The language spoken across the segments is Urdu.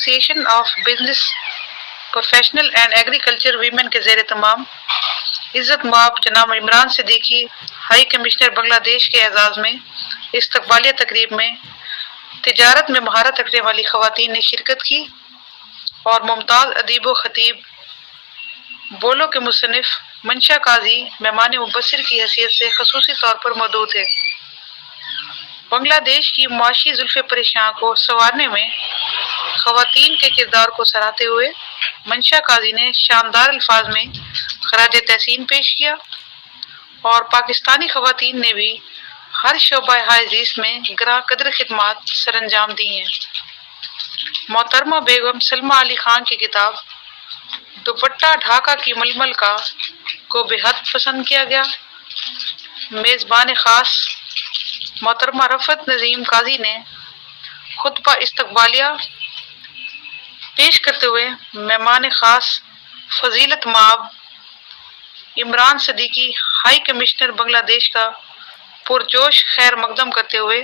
ایسوسی ایشن of business professional and agriculture women کے زیر اہتمام عزت مآب جناب عمران صدیقی ہائی کمشنر بنگلہ دیش کے اعزاز میں استقبالیہ تقریب میں تجارت میں مہارت رکھنے والی خواتین نے شرکت کی اور ممتاز ادیب و خطیب بولو کے مصنف منشا قاضی مہمان مبصر کی حیثیت سے خصوصی طور پر موجود ہے۔ بنگلہ دیش کی معاشی زلف پریشاں کو سنوارنے میں خواتین کے کردار کو سراہتے ہوئے منشا قاضی نے شاندار الفاظ میں خراج تحسین پیش کیا اور پاکستانی خواتین نے بھی ہر شعبہ حیات زیست میں گراں قدر خدمات سر انجام دی ہیں۔ محترمہ بیگم سلمیٰ علی خان کی کتاب دوپٹہ ڈھاکہ کی ململ کا کو بے حد پسند کیا گیا۔ میزبان خاص محترمہ رفعت نظیم قاضی نے خطبہ استقبالیہ پیش کرتے ہوئے مہمان خاص فضیلت مآب عمران صدیقی ہائی کمشنر بنگلہ دیش کا پرجوش خیر مقدم کرتے ہوئے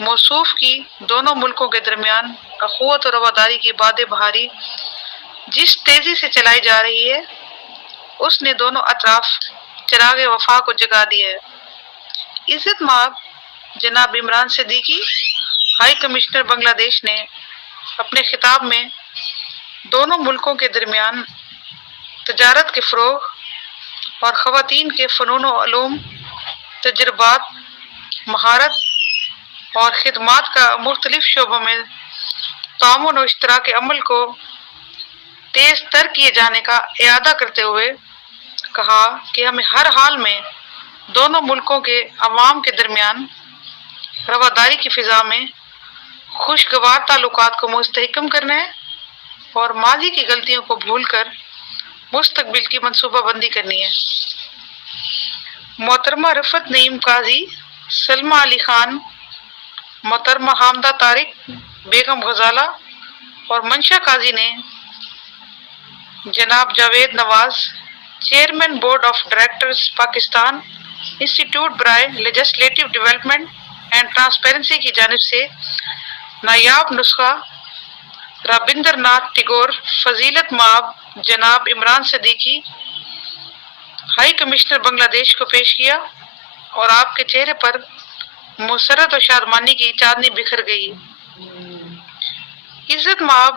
موصوف کی دونوں ملکوں کے درمیان اخوت اور رواداری کی باد بہاری جس تیزی سے چلائی جا رہی ہے اس نے دونوں اطراف چراغ وفا کو جگا دیا ہے۔ عزت مآب جناب عمران صدیقی ہائی کمشنر بنگلہ دیش نے اپنے خطاب میں دونوں ملکوں کے درمیان تجارت کے فروغ اور خواتین کے فنون و علوم، تجربات، مہارت اور خدمات کا مختلف شعبوں میں تعاون و اشتراک عمل کو تیز تر کیے جانے کا اعادہ کرتے ہوئے کہا کہ ہمیں ہر حال میں دونوں ملکوں کے عوام کے درمیان رواداری کی فضا میں خوشگوار تعلقات کو مستحکم کرنا ہے اور ماضی کی غلطیوں کو بھول کر مستقبل کی منصوبہ بندی کرنی ہے۔ محترمہ رفعت نعیم قاضی، سلمیٰ علی خان، محترمہ حامدہ طارق، بیگم غزالہ اور منشا قاضی نے جناب Javed Nawaz, chairman board of directors Pakistan institute برائے لیجسلیٹو ڈیولپمنٹ اینڈ ٹرانسپیرنسی کی جانب سے نایاب نسخہ رابندر ناتھ ٹیگور فضیلت مآب جناب عمران صدیقی ہائی کمشنر بنگلہ دیش کو پیش کیا اور آپ کے چہرے پر مسرت و شادمانی کی چاندنی بکھر گئی۔ عزت مآب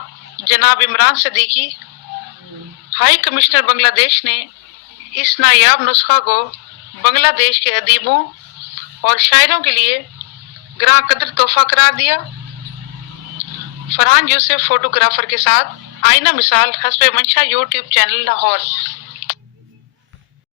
جناب عمران صدیقی ہائی کمشنر بنگلہ دیش نے اس نایاب نسخہ کو بنگلہ دیش کے ادیبوں اور شاعروں کے لیے گراں قدر تحفہ قرار دیا۔ فرحان یوسف فوٹوگرافر کے ساتھ آئینہ مثال حسب منشا یوٹیوب چینل لاہور۔